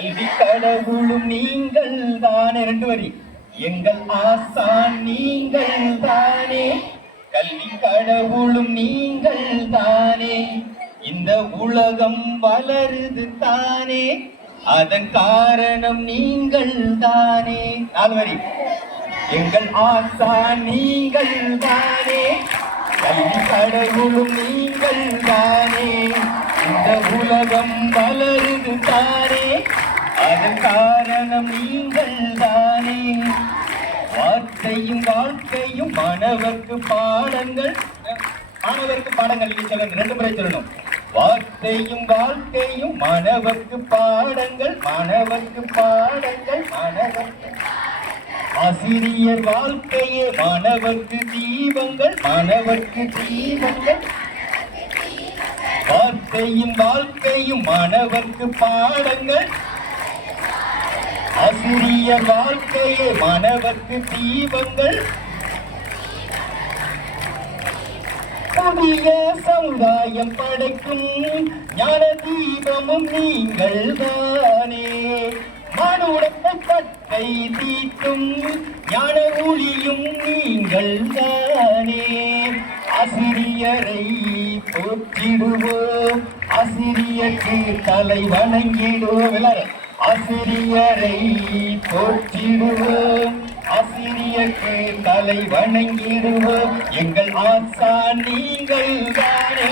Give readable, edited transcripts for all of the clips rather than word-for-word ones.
கல்வி கடவுளும் நீங்கள் தானே. 2 வரி. எங்கள் ஆசான் நீங்கள் தானே, கல்வி கடவுளும் நீங்கள் தானே, இந்த உலகம் வளருது தானே, அதன் காரணம் நீங்கள் தானே. 4 வரி. எங்கள் ஆசான் நீங்கள் தானே, கல்வி கடவுளும் நீங்கள் தானே, இந்த உலகம் வளருது தானே, அதன் காரணம் நீங்கள் தானே. வார்த்தையும் வாழ்க்கையும் மாணவர்க்கு பாடங்கள். மாணவர்க்கு பாடங்கள் நீங்க சொல்லணும், 2 முறை சொல்லணும். வார்த்தையும் வாழ்க்கையும் மாணவர்க்கு பாடங்கள், மாணவர்க்கு பாடங்கள், மாணவர்க்கு ஆசிரியர் வாழ்க்கையே மாணவர்க்கு தீபங்கள், மாணவர்க்கு தீபங்கள். வார்த்தையும் வாழ்க்கையும் மாணவர்க்கு பாடங்கள், ஆசிரியர் வாழ்க்கையே மாணவர்க்கு தீபங்கள். புதிய சமுதாயம் படைக்கும் ஞான தீபமும் நீங்கள் தானே, மானுடத்தை பட்டை தீட்டும் ஞான ஒளியும் நீங்கள் தானே. ஆசிரியரை போற்றிடுவோம், ஆசிரியருக்கு தலை வணங்கிடுவோம். எல்லாரும் ஆசிரியரை போற்றிடுவோம், ஆசிரியருக்கு தலை வணங்கிடுவோம். எங்கள் ஆசான் நீங்கள் தானே,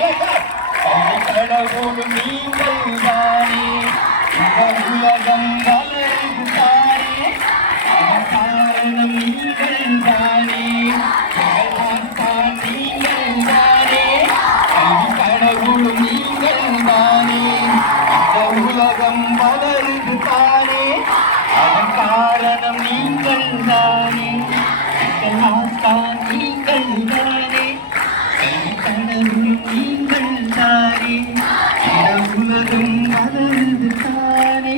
கல்வி கடவுளும் நீங்கள் தானே, இந்த உலகம் வளர்ந்து தானே, அதன் காரணம் நீங்கள் தானே. எங்கள் ஆசான் நீங்கள் தானே, கல்வி கடவுளும் நீங்கள் தானே, இந்த உலகம் வளருது தானே, அதன் காரணம் நீங்கள் தானே. எங்கள் ஆசான் நீங்கள் தானே, கல்வி கடவுளும் நீங்கள் தானே, இந்த உலகம் வளருது தானே,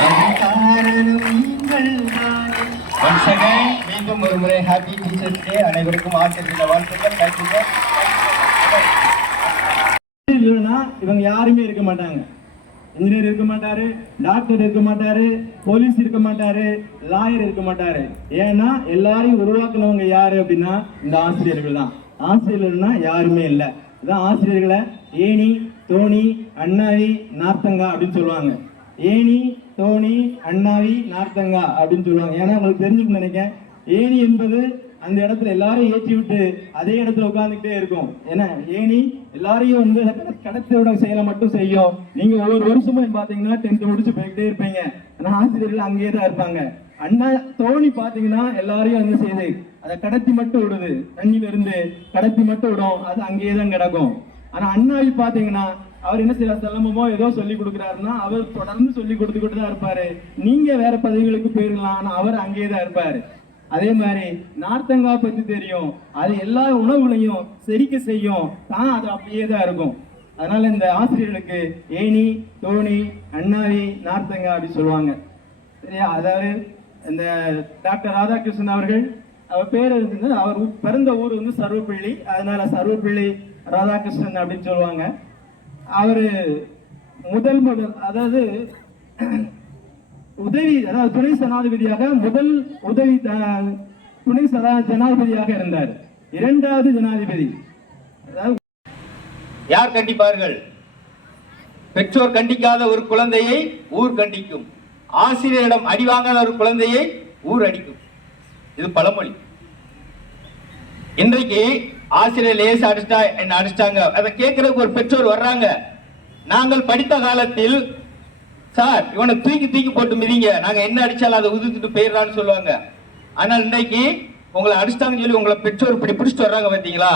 அதன் காரணம் நீங்கள் தானே. Once again, மீண்டும் ஒரு முறை ஹாப்பி டீச்சர்ஸ் டே. அனைவருக்கும் ஆசிரியர் வாழ்த்துக்கள். கல்விகள் இவங்க யாருமே இருக்க மாட்டாங்க. இன்ஜினியர் இருக்க மாட்டாரு, டாக்டர் இருக்க மாட்டாரு, போலீஸ் இருக்க மாட்டாரு, லாயர் இருக்க மாட்டாரு. ஏன்னா எல்லாரையும் உருவாக்குனவங்க யாரு அப்படின்னா இந்த ஆசிரியர்கள் தான். ஆசிரியர்கள்னா யாருமே இல்லை. இதான் ஆசிரியர்களை ஏணி, தோணி, அண்ணாவி, நார்த்தங்கா அப்படின்னு சொல்லுவாங்க. ஏணி, தோணி, அண்ணாவி, நார்த்தங்கா அப்படின்னு சொல்லுவாங்க. ஏன்னா உங்களுக்கு தெரிஞ்சுக்கணும்னு நினைக்கிறேன். ஏணி என்பது அந்த இடத்துல எல்லாரையும் ஏற்றி விட்டு அதே இடத்துல உட்கார்ந்துக்கிட்டே இருக்கும். ஏன்னா ஏணி எல்லாரையும் வந்து கடத்தோட செயலை மட்டும் செய்யும். நீங்க ஒவ்வொரு வருஷமும் பாத்தீங்கன்னா 10th முடிச்சு போய்கிட்டே இருப்பீங்க. ஆனா ஆசிரியர்கள் அங்கேயே தான் இருப்பாங்க. அண்ணா தோணி பாத்தீங்கன்னா எல்லாரையும் வந்து செய்து அதை கடத்தி மட்டும் விடுது. தண்ணியில இருந்து கடத்தி மட்டும் விடும், அது அங்கேயே தான் கிடக்கும். ஆனா அண்ணாவி பாத்தீங்கன்னா அவர் என்ன செய்யற சிலம்பமோ ஏதோ சொல்லி கொடுக்குறாருன்னா அவர் தொடர்ந்து சொல்லி கொடுத்துக்கிட்டு தான் இருப்பாரு. நீங்க வேற பதவிகளுக்கு போயிடலாம், ஆனா அவர் அங்கேயே தான் இருப்பாரு. அதே மாதிரி நார்த்தங்கா பத்தி தெரியும், அது எல்லா உணவுகளையும் செரிக்க செய்யும், தான் அது அப்படியே தான் இருக்கும். அதனால இந்த ஆசிரியர்களுக்கு ஏணி, தோணி, அண்ணாவி, நார்த்தங்கா அப்படின்னு சொல்லுவாங்க. சரியா? அதாவது இந்த டாக்டர் ராதாகிருஷ்ணன் அவர்கள், அவர் பேர் இருந்து அவர் பிறந்த ஊர் வந்து சர்வப்பள்ளி, அதனால சர்வப்பள்ளி ராதாகிருஷ்ணன் அப்படின்னு சொல்லுவாங்க. அவரு முதல் அதாவது துணை ஜனாதிபதியாக முதல் துணை ஜனாதிபதியாக இருந்தார். 2வது ஜனாதிபதி யார் கண்டிப்பார்கள்? பெற்றோர் கண்டிக்காத ஒரு குழந்தையை ஊர் கண்டிக்கும், ஆசிரியரிடம் அடி வாங்காத ஒரு குழந்தையை ஊர் அடிக்கும். இது பழமொழி. இன்றைக்கு ஆசிரியர் லேசா அடிச்சா என்ன அடிச்சிட்டாங்க, அதை கேட்கறதுக்கு ஒரு பெற்றோர் வர்றாங்க. நாங்கள் படித்த காலத்தில் சார் இவனை தூக்கி தூக்கி போட்டு மிதிங்க, நாங்க என்ன அடிச்சாலும் அதை உதிர்த்துட்டு போயிடறான்னு சொல்லுவாங்க. ஆனால் இன்றைக்கு உங்களை அடிச்சிட்டாங்கன்னு சொல்லி உங்களை பெற்றோர் இப்படி பிடிச்சிட்டு வர்றாங்க. பார்த்தீங்களா?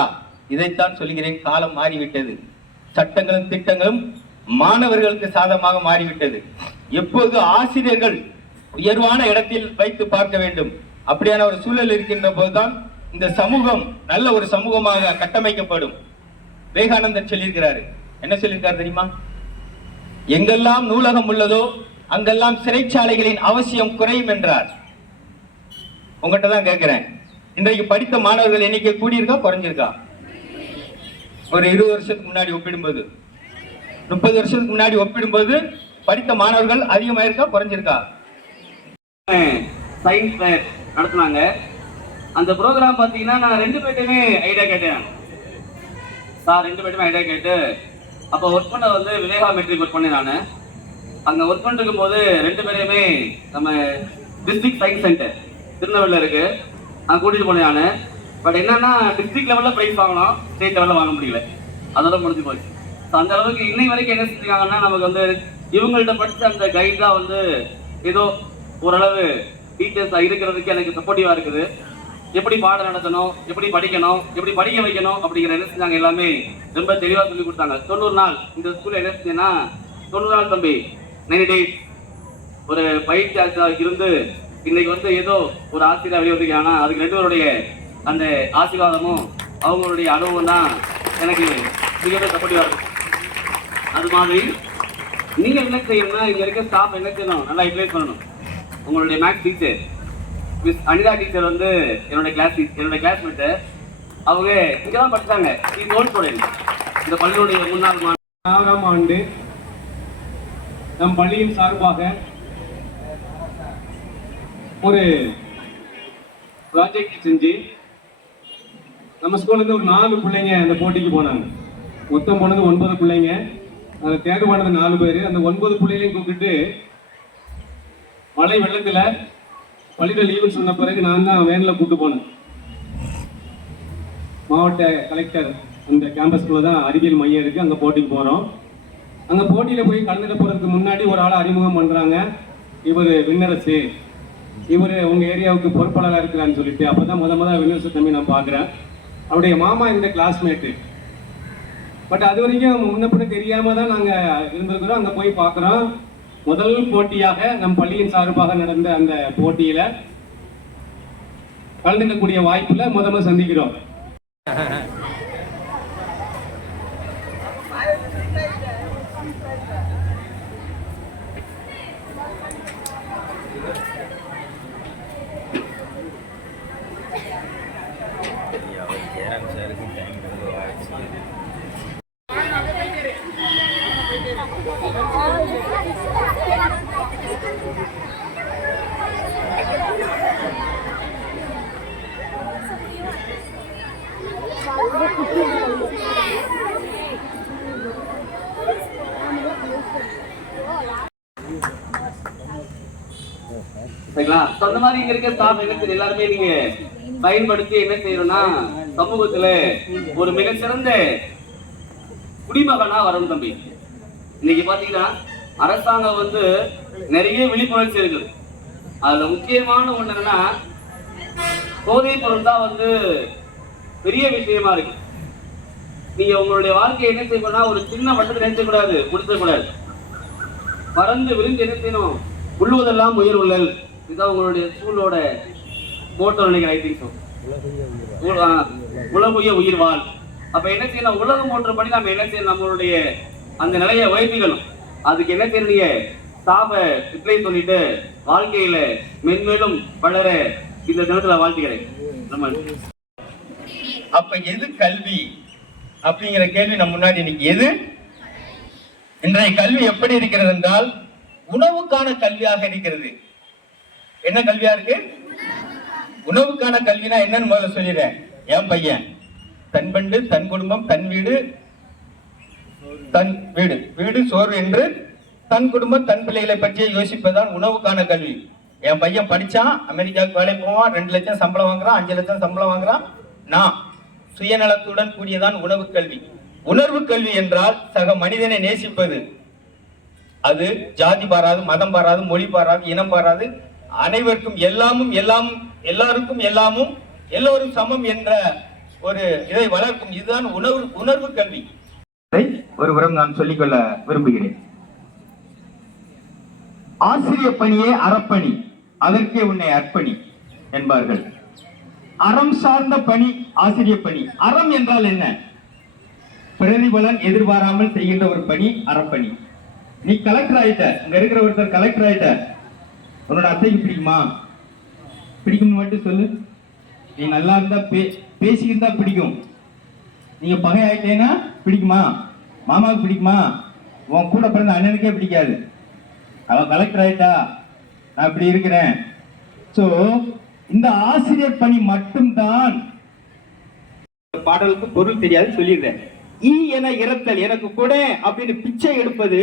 இதைத்தான் சொல்கிறேன், காலம் மாறிவிட்டது. சட்டங்களும் திட்டங்களும் மாணவர்களுக்கு சாதகமாக மாறிவிட்டது. எப்போது ஆசிரியர்கள் உயர்வான இடத்தில் வைத்து பார்க்க வேண்டும். அப்படியான ஒரு சூழல் இருக்கின்ற போதுதான் இந்த சமூகம் நல்ல ஒரு சமூகமாக கட்டமைக்கப்படும். விவேகானந்தர் சொல்லியிருக்கிறாரு. என்ன சொல்லியிருக்காரு தெரியுமா? எங்கெல்லாம் நூலகம் உள்ளதோ அங்கெல்லாம் சிறைச்சாலைகளின் அவசியம் குறையும் என்றார். உங்ககிட்ட தான் கேட்கிறேன், இன்றைக்கு படித்த மாணவர்கள் எண்ணிக்கை கூடியிருக்கா குறைஞ்சிருக்கா? ஒரு 20 வருஷத்துக்கு முன்னாடி ஒப்பிடும்போது, 30 வருஷத்துக்கு முன்னாடி ஒப்பிடும்போது படித்த மாணவர்கள் அதிகமா இருக்கா குறைஞ்சிருக்கா? சயின்ஸ் ஃபேர் நடத்துனாங்க. அந்த ப்ரோக்ராம் பார்த்தீங்கன்னா நான் 2 பேர்ட்டையுமே ஐடியா கேட்டேன் சார். 2 பேர்ட்டுமே ஐடியா கேட்டு அப்போ ஒர்க் பண்ண வந்து விவேகா மெட்ரிக் ஒர்க் பண்ணேன் நான். அங்கே ஒர்க் பண்ணிருக்கும் போது 2 பேரையுமே நம்ம டிஸ்ட்ரிக்ட் சயின்ஸ் சென்டர் திருநெல்வேலியில் இருக்கு, அங்கே கூட்டிகிட்டு போனேன் நான். பட் என்னன்னா டிஸ்ட்ரிக்ட் லெவலில் ப்ரைஸ் வாங்கலாம், ஸ்டேட் லெவலில் வாங்க முடியல, அதோட முடிஞ்சு போச்சு. ஸோ அந்த அளவுக்கு இன்னை வரைக்கும் என்ன செஞ்சுருக்காங்கன்னா நமக்கு வந்து இவங்கள்ட்ட படித்த அந்த கைட் தான் வந்து ஏதோ ஓரளவு டீச்சர்ஸாக இருக்கிறதுக்கு எனக்கு சப்போர்ட்டிவாக இருக்குது. எப்படி பாடம் நடத்தணும், எப்படி படிக்கணும், எப்படி படிக்க வைக்கணும் அப்படிங்கிற என்ன செஞ்சாங்க எல்லாமே ரொம்ப தெளிவாக சொல்லி கொடுத்தாங்க. 90 நாள் இந்த ஸ்கூலில் என்ன செஞ்சேன்னா 90 நாள் தம்பி 90 days ஒரு பயிற்சி ஆசிரியராக இருந்து இன்னைக்கு வந்து ஏதோ ஒரு ஆசிரியர் வெளியே வந்திருக்காங்கன்னா அதுக்கு 2 பேருடைய அந்த ஆசீர்வாதமும் அவங்களுடைய அனுபவம் தான் எனக்கு மிகப்பெரிய சப்போர்ட்டிவாக இருக்கும். அது மாதிரி நீங்கள் என்ன செய்யணும்னா இங்கே இருக்க ஸ்டாஃப் என்ன செய்யணும், நல்லா யூட்டிலைஸ் பண்ணணும். உங்களுடைய maths teacher miss Anitha teacher வந்து என்னோட கிளாஸ்மேட்டு, அவங்க இங்கே தான் படித்தாங்க. இந்த பள்ளியுடைய முன்னாள் 6ஆம் ஆண்டு நம் பள்ளியின் சார்பாக ஒரு ப்ராஜெக்ட் செஞ்சு நம்ம ஸ்கூல்லேருந்து ஒரு 4 பிள்ளைங்க அந்த போட்டிக்கு போனாங்க. மொத்தம் போனது 9 பிள்ளைங்க, அதில் தேர்வானது 4 பேர். அந்த 9 பிள்ளைகளையும் கூப்பிட்டு மழை வெள்ளத்தில் பள்ளியில் லீவுன்னு சொன்ன பிறகு நான் தான் வேனில் கூப்பிட்டு போனேன். மாவட்ட கலெக்டர் அந்த கேம்பஸ்குள்ளே தான் அறிவியல் மையம் இருக்குது, அங்கே போட்டிக்கு போகிறோம். அங்கே போட்டியில் போய் கலந்துட போகிறதுக்கு முன்னாடி ஒரு ஆளை அறிமுகம் பண்ணுறாங்க. இவர் விண்ணரசு, இவர் உங்கள் ஏரியாவுக்கு பொறுப்பாளராக இருக்கிறான்னு சொல்லிட்டு. அப்போ தான் முதல் விண்ணரசு தம்பி நான் பார்க்குறேன். அவருடைய மாமா இந்த கிளாஸ்மேட்டு. பட் அது வரைக்கும் முன்னப்பட தெரியாமல் தான் நாங்கள் இருந்திருக்கிறோம். அங்கே போய் பார்க்குறோம். முதல் போட்டியாக நம் பள்ளியின் சார்பாக நடந்த அந்த போட்டியில் கலந்துக்கக்கூடிய வாய்ப்பில் முதல்ல சந்திக்கிறோம். சரிங்களா? அந்த மாதிரி இங்க இருக்க ஸ்டாஃப் என்ன எல்லாருமே நீங்க பயன்படுத்தி என்ன செய்யணும்னா சமூகத்துல ஒரு மிகச்சிறந்த குடிமகனா வரணும் தம்பி. இன்னைக்கு பாத்தீங்கன்னா அரசாங்கம் வந்து நிறைய விழிப்புணர்ச்சி இருக்குது. அதுல முக்கியமான ஒண்ணு என்னன்னா போதைப் பொருள் தான் வந்து பெரிய விஷயமா இருக்கு. நீங்க உங்களுடைய வாழ்க்கையை என்ன செய்யணும்னா ஒரு சின்ன வட்டத்தில் நினைச்சக்கூடாது, முடிச்சக்கூடாது. பறந்து விரிந்து என்ன செய்யணும், உள்ளுவதெல்லாம் உயிர் உள்ளல். இதுதான் உங்களுடைய ஸ்கூலோட மோட்டோ நினைக்கிறேன். I think so. உலகுய உயிர் வாழ். அப்ப என்ன செய்யணும், உலகம் ஓட்டுற படி நம்ம என்ன செய்யணும், நம்மளுடைய அந்த நிலையை உயர்த்திக்கணும். அதுக்கு என்ன செய்யணும், நீங்க ஸ்டாஃபை ரிப்ளை சொல்லிட்டு வாழ்க்கையில மென்மேலும் வளர இந்த தினத்துல வாழ்த்துக்கிறேன். அப்ப எது கல்வி அப்படிங்கிற கேள்வி நம்ம முன்னாடி இன்னைக்கு எது இன்றைய கல்வி எப்படி இருக்கிறது என்றால் உணவுக்கான கல்வியாக இருக்கிறது. என்ன கல்வியா இருக்கு? உணவுக்கான கல்வினா என்னன்னு முதல்ல சொல்லிடுறேன். என் பையன் தன் பண்டு தன் குடும்பம் தன் வீடு தன் வீடு வீடு சோறு என்று தன் குடும்பம் தன் பிள்ளைகளை பற்றிய யோசிப்பதுதான் உணவுக்கான கல்வி. என் பையன் படிச்சான், அமெரிக்காவுக்கு வேலை போவான், 2 லட்சம் சம்பளம் வாங்குறான், 5 லட்சம் சம்பளம் வாங்குறான். நான் சுயநலத்துடன் கூடியதான் உணவு கல்வி. உணர்வு கல்வி என்றால் சக மனிதனை நேசிப்பது. அது ஜாதி பாராது, மதம் பாராது, மொழி பாராது, இனம் பாராது, அனைவருக்கும் எல்லாமும் எல்லாமும் எல்லாருக்கும் எல்லாமும் எல்லோரும் சமம் என்ற ஒரு இதை வளர்க்கும். இதுதான் உணர்வு கல்வி. ஒரு புறம் நான் சொல்லிக்கொள்ள விரும்புகிறேன். ஆசிரியர் பணியே அறப்பணி, அதற்கே உன்னை அர்ப்பணி என்பார்கள். அறம் சார்ந்த பணி ஆசிரியர் பணி. அறம் என்றால் என்ன? பிரதிபலன் எதிர்பாராமல் செய்கின்ற ஒரு பணி அறப்பணி. நீ கலெக்டர் ஆயிட்ட, இங்க இருக்கிற ஒருத்தர் கலெக்டர் ஆயிட்ட, உன்னோட அத்தைக்கு பிடிக்குமா? பிடிக்கும்னு மட்டும் சொல்லு. நீ நல்லா இருந்தா பேசிக்கிட்டு பிடிக்கும். நீங்க பகை ஆயிட்டேன்னா பிடிக்குமா? மாமாவுக்கு பிடிக்குமா? உன் கூட பிறந்த அண்ணனுக்கே பிடிக்காது. அவ கலெக்டர் ஆயிட்டா, நான் இப்படி இருக்கிறேன். சோ இந்த ஆசிரியர் பணி மட்டும்தான். பாடலுக்கு பொருள் தெரியாது சொல்லிடுறேன். ஈ என இறத்தல், எனக்கு கூட அப்படின்னு பிச்சை எடுப்பது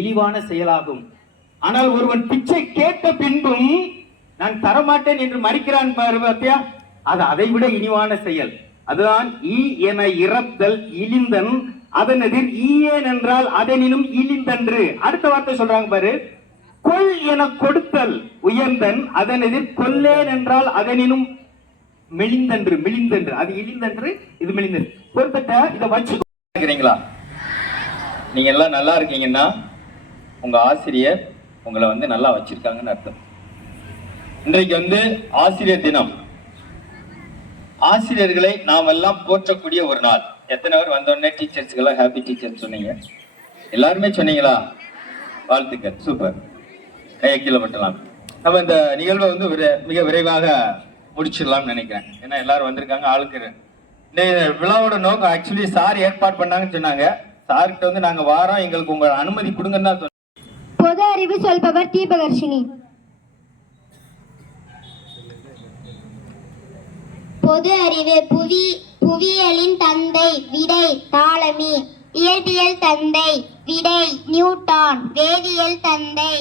இழிவான செயலாகும். ஆனால் ஒருவன் பிச்சை கேட்ட பின்பும் நான் தரமாட்டேன் என்று மறிக்கிறான் பார்த்தியா, அது அதை விட இழிவான செயல். அதுதான் ஈ என இறத்தல் இழிந்தன், அதன் எதிர் ஈயேன் என்றால் அதனினும் இழிந்தன்று. அடுத்த வார்த்தை சொல்றாங்க பாரு, கொள் என கொடுத்தல் உயர்ந்தன், அதன் எதிர் கொல்லேன் என்றால் அதனினும் மெலிந்தன்று. மெலிந்தன்று அது இழிந்தன்று, இது மெலிந்தன்று. பொறுத்தட்ட இதை வச்சுக்கிறீங்களா? நீங்க எல்லாம் நல்லா இருக்கீங்கன்னா உங்க ஆசிரியர் உங்களை நல்லா வச்சிருக்காங்கன்னு அர்த்தம். இன்றைக்கு ஆசிரியர் தினம். ஆசிரியர்களை நாம் எல்லாம் போற்றக்கூடிய ஒரு நாள். எத்தனை பேர் வந்தோடனே டீச்சர்ஸ்க்கெல்லாம் ஹாப்பி டீச்சர்ஸ் சொன்னீங்க? எல்லாருமே சொன்னீங்களா? வாழ்த்துக்கள், சூப்பர். கையை கீழே பட்டலாம். நம்ம இந்த நிகழ்வை மிக விரைவாக முடிச்சிடலாம்னு நினைக்கிறேன். ஏன்னா எல்லாரும் வந்திருக்காங்க. ஆளுக்கு இந்த விழாவோட நோக்கம் ஆக்சுவலி சார் ஏற்பாடு பண்ணாங்கன்னு சொன்னாங்க. சார்கிட்ட நாங்க வாரோம், எங்களுக்கு உங்க அனுமதி கொடுங்கன்னு தான் சொன்னாங்க. பொது அறிவு சொல்பவர் தீபகர்ஷினி. பொது அறிவு. புவியியலின் தந்தை விடை தாலமி. இயற்பியல் தந்தை விடை நியூட்டன். வேதியியல் தந்தை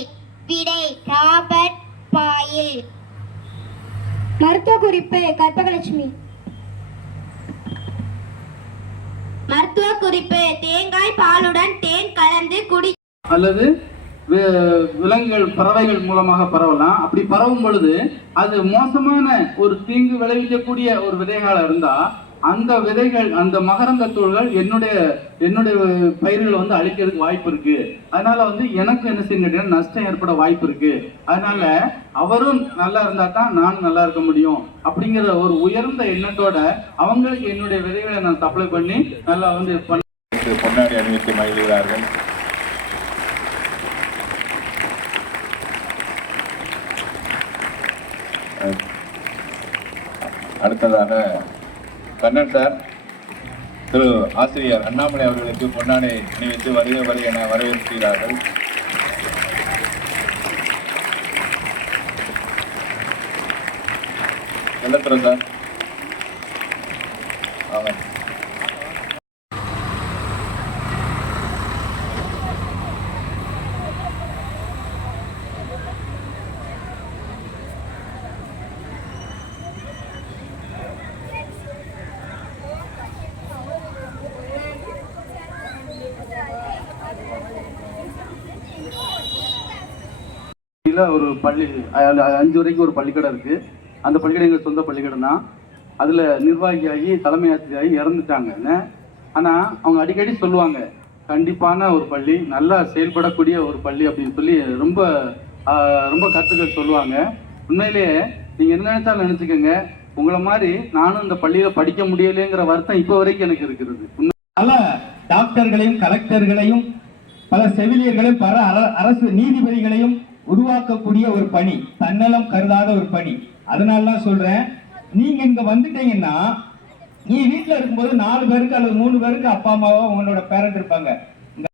விடை ராபர்ட் பாயில். மருத்துவ குறிப்பு கற்பகலட்சுமி. மருத்துவ குறிப்பு தேங்காய் பாலுடன் தேன் கலந்து குடி அல்லது விலங்குகள் பறவைகள் மூலமாக பரவலாம். அப்படி பரவும் பொழுது அது மோசமான ஒரு தீங்கு விளைவிக்கக்கூடிய ஒரு விதைகளா இருந்தா அந்த விதைகள், அந்த மகரந்த தூள்கள் என்னுடைய பயிர்கள் அழிக்கிறதுக்கு வாய்ப்பு இருக்கு. அதனால எனக்கு என்ன செய்ய நஷ்டம் ஏற்பட வாய்ப்பு இருக்கு. அதனால அவரும் நல்லா இருந்தா தான் நானும் நல்லா இருக்க முடியும் அப்படிங்கிற ஒரு உயர்ந்த எண்ணத்தோட அவங்களுக்கு என்னுடைய விதைகளை நான் சப்ளை பண்ணி நல்லா பொன்னாடி அணிவித்து மகிழ்கிறார்கள். அடுத்ததாக கண்ணன் சார் திரு ஆசிரியர் அண்ணாமலை அவர்களுக்கு பொன்னாடை அணிவித்து வருக என வரவேற்கிறார்கள். வெள்ளத்துறை சார் ஆமாம். ஒரு பள்ளி 5 வரைக்கும் ஒரு பள்ளிக்கூடம் இருக்கு. அந்த பள்ளிக்கூடம் எங்க சொந்த பள்ளிக்கூடம் தான். அதுல நிர்வாகியாகி தலைமை ஆசிரியராகி இறந்துட்டாங்க. ஆனா அவங்க அடிக்கடி சொல்லுவாங்க, கண்டிப்பான ஒரு பள்ளி, நல்லா செயல்படக்கூடிய ஒரு பள்ளி அப்படின்னு சொல்லி ரொம்ப ரொம்ப கருத்துக்கள் சொல்லுவாங்க. உண்மையிலேயே நீங்க என்ன நினைச்சாலும் நினைச்சுக்கோங்க, உங்களை மாதிரி நானும் இந்த பள்ளியில படிக்க முடியலைங்கிற வருத்தம் இப்ப வரைக்கும் எனக்கு இருக்கிறது. பல டாக்டர்களையும் கலெக்டர்களையும் பல செவிலியர்களையும் பல அரசு நீதிபதிகளையும் உருவாக்கக்கூடிய ஒரு பணி, தன்னலம் கருதாத ஒரு பணி. அதனாலதான் சொல்றேன், நீங்க இங்க வந்துட்டீங்கன்னா, நீ வீட்டுல இருக்கும்போது 4 பேருக்கு அல்லது 3 பேருக்கு அப்பா அம்மாவோ உங்களோட பேரண்ட் இருப்பாங்க.